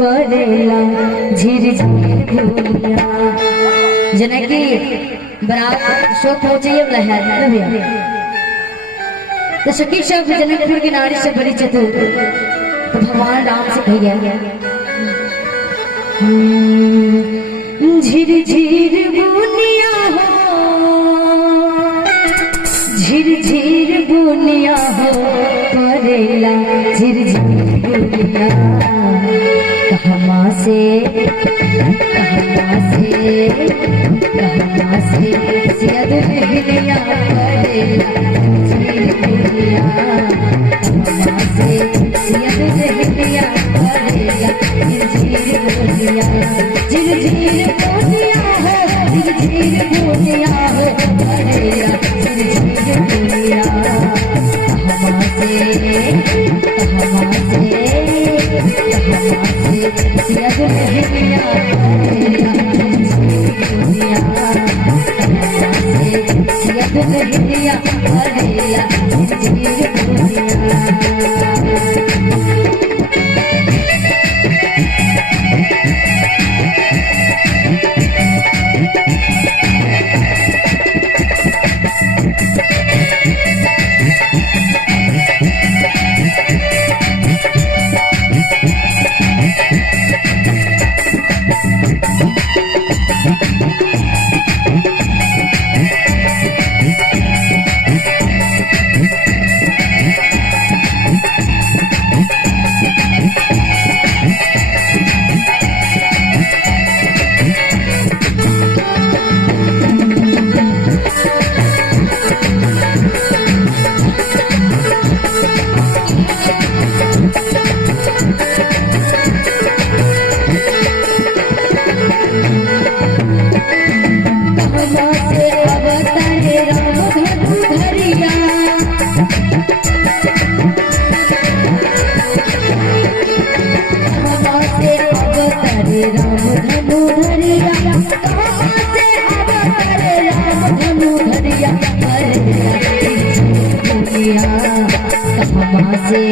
पड़ेला झिरझिर बुनिया। जना कि बारात शो पहुंचे है भैया तो शकील साहब जनकपुर की नारी से परिचित हो तो भगवान राम से कह गया झिरझिर बुनिया हो झिरझिर बुनिया हो पड़ेला झिरझिर बुनिया। कहमा से सियद हिलिया पड़ेला झिरझिर बुनिया। कहमा से सियद हिलिया पड़ेला झिरझिर बुनिया। झिरझिर बुनिया हो झिरझिर बुनिया हो पड़ेला झिरझिर बुनिया। कहमा से सियद हिलिया पड़ेला झिरझिर बुनिया। सियद हिलिया पड़ेला झिरझिर बुनिया। कहमा से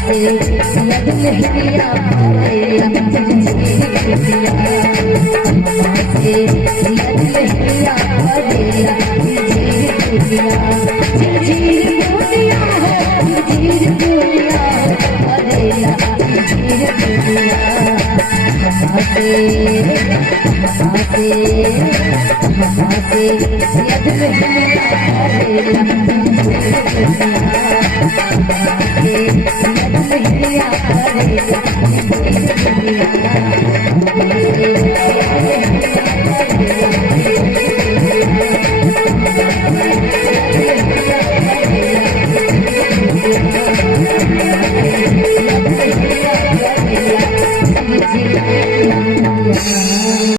से यद लहरिया भरेला झिरझिरिया से यद लहरिया भरेला झिरझिरिया झिरझिर बोलिया हो झिरझिर बोलिया भरेला झिरझिरिया हमासे यद लहरिया भरेला झिरझिरिया